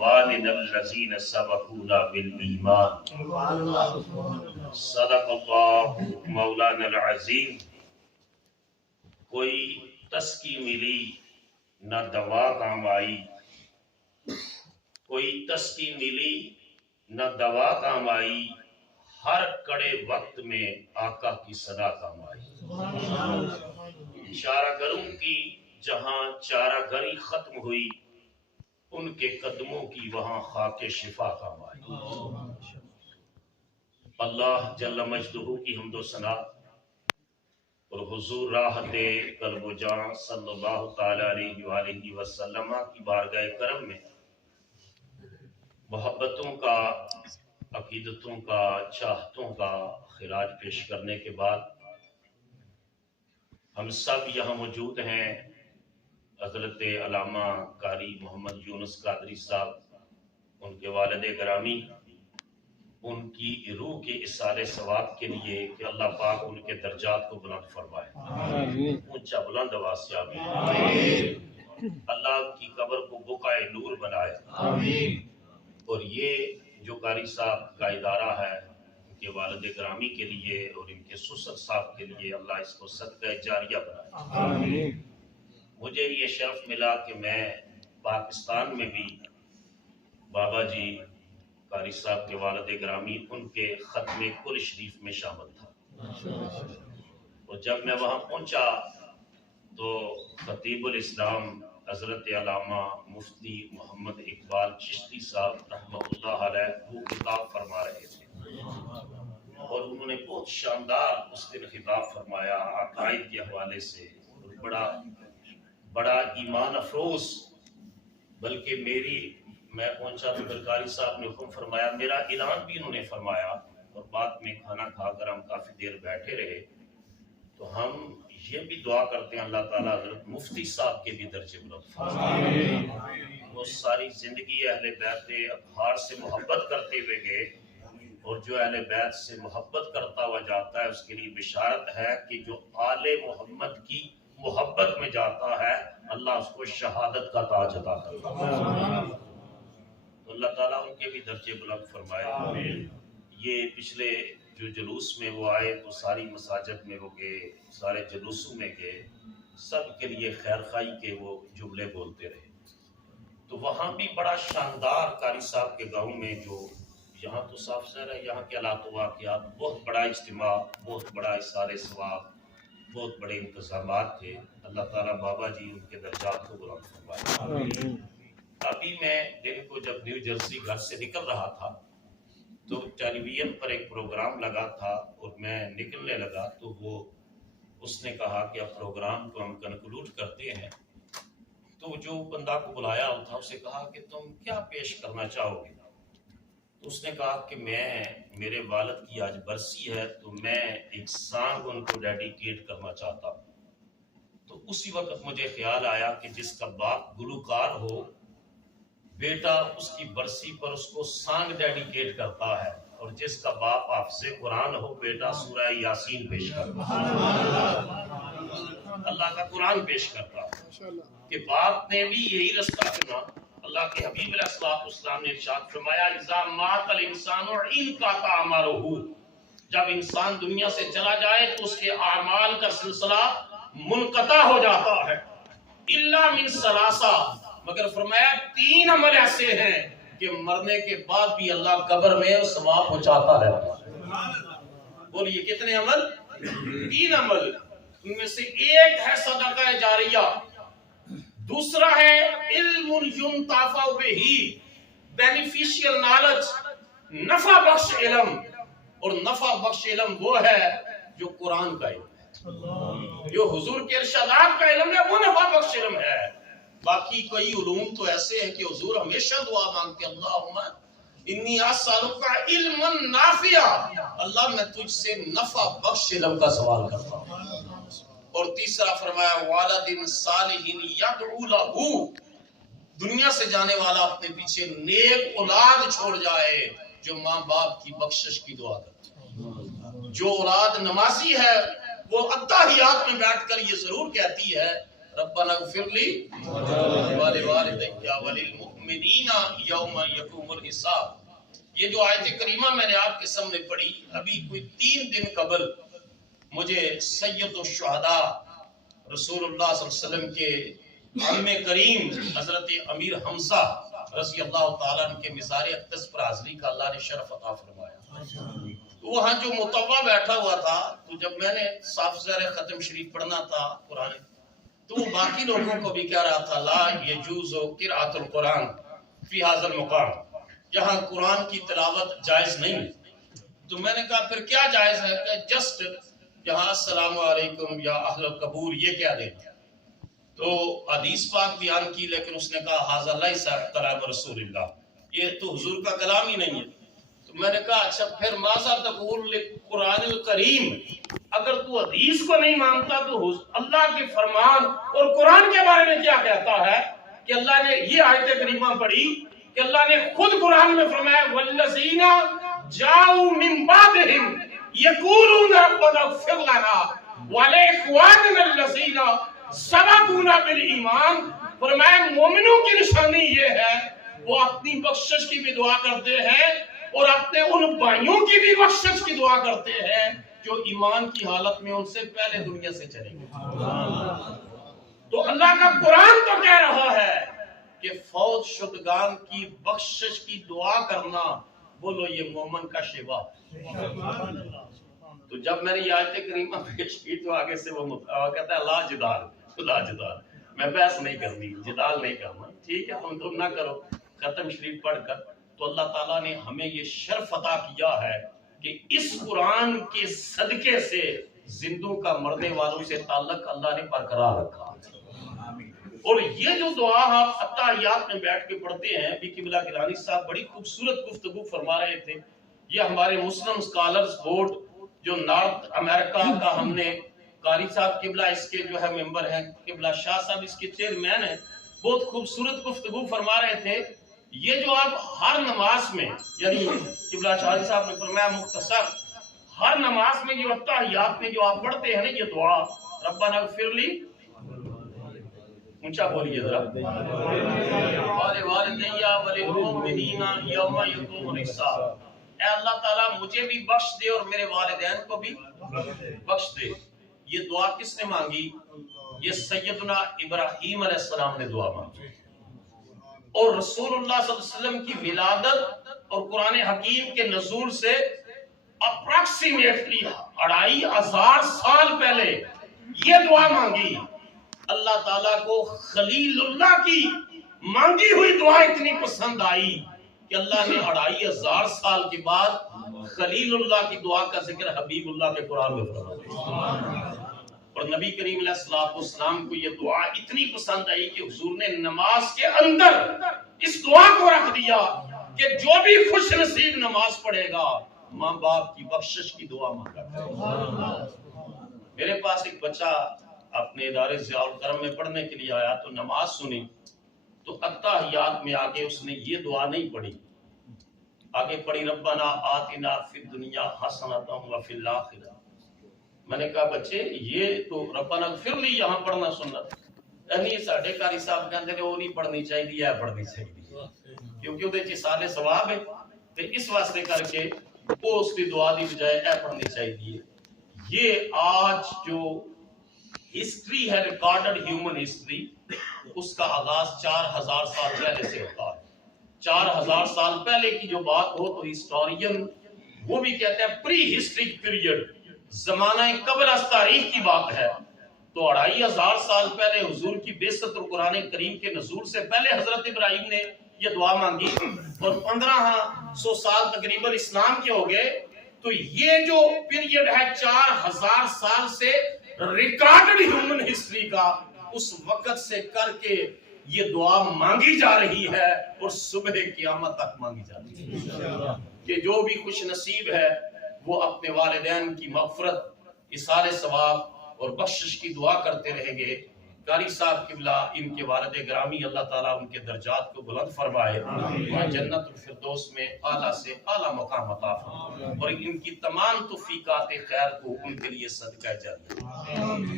إخواننا الذين سبقونا بالإيمان صدق اللہ مولانا العظیم۔ کوئی تسکی ملی نہ دوا کام آئی، کوئی تسکی ملی نہ دوا کام آئی، ہر کڑے وقت میں آقا کی صدا کام آئی۔ اشارہ کروں کہ جہاں چارہ گری ختم ہوئی، ان کے قدموں کی وہاں خاک شفا کام آئی۔ اللہ جل مجدہ کی حمد و ثنا اور حضور راحت قلب و جان صلی اللہ تعالی علیہ وآلہ وسلم کی بارگاہ کرم میں محبتوں کا، عقیدتوں کا، چاہتوں کا خراج پیش کرنے کے بعد ہم سب یہاں موجود ہیں۔ حضرت علامہ قاری محمد یونس قادری صاحب، ان کے والد گرامی، ان کی روح کے اصالِ ثواب کے لیے کہ اللہ پاک ان کے درجات کو بلند فرمائے، اونچا بلند آواز سے آمین۔ اللہ کی قبر کو بقعۂ نور بنائے، اور یہ جو قاری صاحب کا ادارہ ہے ان کے والد گرامی کے لیے اور ان کے سسر صاحب کے لیے اللہ اس کو صدقہ جاریہ بنائے۔ مجھے یہ شرف ملا کہ میں پاکستان میں بھی بابا جی قاری صاحب کے والد گرامی ان کے ختم کل شریف میں شامل تھا، اور جب میں وہاں پہنچا تو خطیب الاسلام حضرت علامہ مفتی محمد اقبال چشتی صاحب رحمہ اللہ علیہ وہ خطاب فرما رہے تھے، اور انہوں نے بہت شاندار اس دن خطاب فرمایا عقائد کے حوالے سے، بڑا ایمان افروز۔ بلکہ میں پہنچا تو قاری صاحب نے حکم فرمایا، میرا اعلان بھی انہوں نے فرمایا، اور بعد میں کھانا کھا کر ہم کافی دیر بیٹھے رہے، تو ہم یہ بھی دعا کرتے ہیں اللہ تعالیٰ حضرت مفتی صاحب کے بھی درجے بلند فرمائے۔ وہ ساری زندگی اہل بیت اطہار سے محبت کرتے ہوئے گئے، اور جو اہل بیت سے محبت کرتا ہوا جاتا ہے اس کے لیے بشارت ہے کہ جو آل محمد کی محبت میں جاتا ہے اللہ اس کو شہادت کا تاج عطا کرتا ہے۔ تو اللہ تعالیٰ ان کے بھی درجے بلند فرمائے۔ یہ پچھلے جو جلوس میں وہ آئے تو ساری مساجد میں وہ گئے، سارے جلوسوں میں گئے، سب کے لیے خیر خواہی کے وہ جملے بولتے رہے۔ تو وہاں بھی بڑا شاندار قاری صاحب کے گاؤں میں، جو یہاں تو صاف ظاہر ہے یہاں کے حالات و واقعات، بہت بڑا اجتماع، بہت بڑا اصالِ ثواب، بہت بڑے انتظامات تھے۔ اللہ تعالیٰ بابا جی ان کے درجات کو بلند فرمائے۔ ابھی میں دن کو جب نیو جرسی گھر سے نکل رہا تھا تو ٹیلی ویژن پر ایک پروگرام لگا تھا، اور میں نکلنے لگا تو اس نے کہا کہ اب پروگرام کو ہم کنکلوڈ کرتے ہیں۔ تو جو بندہ کو بلایا تھا اسے کہا کہ تم کیا پیش کرنا چاہو گے؟ تو اس نے کہا کہ میرے والد کی آج برسی ہے تو میں ایک سانگ ان کو ڈیڈیکیٹ کرنا چاہتا ہوں۔ تو اسی وقت مجھے خیال آیا کہ جس کا باپ گلوکار ہو، بیٹا اس کی برسی پر اس کو سانگ ڈیڈیکیٹ کرتا ہے، اور جس کا باپ حافظ قرآن ہو، بیٹا سورہ یاسین پیش کرتا ہے، اللہ کا قرآن پیش کرتا ہے۔ کہ باپ نے بھی یہی رستہ چنا۔ اللہ کے حبیب علیہ السلام نے ارشاد فرمایا، اذا مات الانسان انقطع عمله، جب انسان دنیا سے چلا جائے تو اس کے اعمال کا سلسلہ منقطع ہو جاتا ہے، الا من ثلاثہ، مگر فرمایا 3 عمل ایسے ہیں کہ مرنے کے بعد بھی اللہ قبر میں ثواب پہنچاتا رہتا ہے۔ بولیے کتنے عمل؟ 3 عمل۔ ان میں سے ایک ہے صدقہ جاریہ، دوسرا ہے علم ينتفع به، بینیفیشیل نالج، نفع بخش علم، اور نفع بخش علم وہ ہے جو قرآن کا علم ہے، جو حضور کے ارشادات کا علم ہے، وہ نفع بخش علم ہے۔ باقی کئی علوم تو ایسے ہیں کہ حضور ہمیشہ دعا مانگتے، اللہم انی اسالک علما نافعا، اللہ میں تجھ سے نفع بخش علم کا سوال کرتا ہوں۔ اور تیسرا فرمایا والد صالح یدعو لہ، دنیا سے جانے والا اپنے پیچھے نیک اولاد چھوڑ جائے جو ماں باپ کی بخشش کی دعا کرتا ہے۔ جو اولاد نمازی ہے وہ اتحیات میں بیٹھ کر یہ ضرور کہتی ہے ربنا اغفر لی ولوالدی وللمؤمنین المؤمنین یوم یقوم الحساب. یہ جو آیت کریمہ میں نے آپ کے سامنے پڑھی ابھی کوئی 3 دن قبل مجھے سید الشہداء رسول اللہ صلی اللہ علیہ وسلم کے عم کریم حضرت امیر حمزہ رضی اللہ تعالیٰ عنہ کے مزار اقدس پر حاضری کا اللہ نے شرف عطا فرمایا. وہاں جو متوع بیٹھا ہوا تھا تو جب میں نے صاف ظاہر ختم شریف پڑھنا تھا قرآن تو وہ باقی لوگوں کو بھی کہہ رہا تھا لا یجوز قرأۃ القرآن فی ھذا المقام، جہاں قرآن کی تلاوت جائز نہیں. تو میں نے کہا پھر کیا جائز ہے کہ جسٹ یہاں السلام علیکم یا اہل القبور یہ کہہ دینا. تو حدیث پاک بیان کی لیکن اس نے کہا ھذا لیس کلام رسول اللہ، یہ تو حضور کا کلام ہی نہیں ہے. تو میں نے کہا اچھا پھر ماذا تقول قرآن الکریم، اگر تو حدیث کو نہیں مانتا تو اللہ کے فرمان اور قرآن کے بارے میں کیا کہتا ہے کہ اللہ نے یہ آیت کریمہ پڑھی کہ اللہ نے خود قرآن میں فرمایا والذین جاؤوا من بعدہم یقولون ربنا اغفر لنا ولاخواننا الذین سبقونا بالایمان. فرمایا مومنوں کی نشانی یہ ہے وہ اپنی بخشش کی بھی دعا کرتے ہیں اور اپنے ان بھائیوں کی بھی بخشش کی دعا کرتے ہیں جو ایمان کی حالت میں ان سے پہلے دنیا سے چلے گئے. تو اللہ کا قرآن تو کہہ رہا ہے کہ فوت شدگان کی بخشش کی دعا کرنا بولو یہ مومن کا شیوا. تو جب میں نے یہ آیت کریمہ پیش کی تو آگے سے وہ کہتا ہے لا جدال، لا جدال، میں بحث نہیں کرنی، جدال نہیں کرنا. ٹھیک ہے تم نہ کرو. ختم شریف پڑھ کر تو اللہ تعالیٰ نے ہمیں یہ شرف عطا کیا ہے کہ اس قرآن کے صدقے سے زندوں کا مرنے والوں سے تعلق اللہ نے برقرار رکھا. اور یہ جو دعا آپ اتحیات میں بیٹھ کے پڑھتے ہیں بھی قبلہ گیلانی صاحب بڑی خوبصورت گفتگو فرما رہے تھے. یہ ہمارے مسلم سکالرز بورڈ جو نارتھ امریکہ کا ہم نے قاری صاحب قبلہ اس کے جو ہے ممبر ہیں، قبلہ شاہ صاحب اس کے چیئرمین ہیں، بہت خوبصورت گفتگو فرما رہے تھے. یہ جو آپ ہر نماز میں یعنی قبلہ شاہ صاحب نے فرمایا مختصر ہر نماز میں جو اتحیات میں جو آپ پڑھتے ہیں نا یہ دعا ربنا اغفر لی، اونچا بولیے ذرا، والدیا وللمؤمنین یوم یقوم الحساب. اے اللہ تعالیٰ مجھے بھی بخش دے اور میرے والدین کو بھی بخش دے. یہ دعا کس نے مانگی؟ یہ سیدنا ابراہیم علیہ السلام نے دعا مانگی. اور رسول اللہ صلی اللہ علیہ وسلم کی ولادت اور قرآن حکیم کے نزول سے اپراکسیمیٹلی 2500 سال پہلے یہ دعا مانگی. اللہ تعالیٰ کو خلیل اللہ کی مانگی ہوئی دعا اتنی پسند آئی کہ اللہ نے 2500 سال کے بعد خلیل اللہ کی دعا کا ذکر حبیب اللہ کے قرآن میں فرمایا. اور نبی کریم علیہ السلام کو یہ دعا اتنی پسند آئی کہ حضور نے نماز کے اندر اس دعا کو رکھ دیا کہ جو بھی خوش نصیب نماز پڑھے گا ماں باپ کی بخشش کی دعا مانگا. میرے پاس ایک بچہ اپنے ادارے ضیاء الکرم میں پڑھنے کے لیے آیا تو نماز سنی تو اتحیات میں آگے اس نے یہ دعا نہیں پڑھی، آگے پڑھی ربنا آتنا فی الدنیا حسنۃ وفی الآخرہ. میں نے کہا بچے یہ تو ربنا اغفر لی یہاں پڑھنا سنت نہیں، ساڈے قاری صاحب کہندے نے وہ نہیں پڑھنی چاہیے، ہے پڑھنی چاہیے کیونکہ وہ چ سارے ثواب ہے. تے اس واسطے کر کے وہ اس کی دعا دی بجائے اے پڑھنی چاہیے. یہ آج جو ہسٹری ہے ریکارڈڈ ہیومن ہسٹری اس کا آغاز 4000 سال پہلے سے ہوتا ہے. 4000 سال پہلے کی جو بات ہو تو ہسٹورین وہ بھی کہتے ہیں پری ہسٹرک پیریڈ، زمانہ قبل از تاریخ کی بات ہے. تو 2500 سال پہلے حضور کی بعثت اور قرآن کریم کے نزول سے پہلے حضرت ابراہیم نے یہ دعا مانگی اور 1500 سال تقریباً اسلام کے ہو گئے. تو یہ جو پیریڈ ہے 4000 سال سے ریکارڈڈ ہیومن ہسٹری کا اس وقت سے کر کے یہ دعا مانگی جا رہی ہے اور صبح قیامت تک مانگی جاتی ہے کہ جو بھی خوش نصیب ہے وہ اپنے والدین کی مغفرت، ایصال ثواب اور بخشش کی دعا کرتے رہیں گے. قاری صاحب قبلہ ان کے والد گرامی اللہ تعالیٰ ان کے درجات کو بلند فرمائے اور جنت الفردوس میں اعلیٰ سے اعلیٰ مقام عطا فرمائے اور ان کی تمام توفیقات خیر کو ان کے لیے صدقہ جاریہ.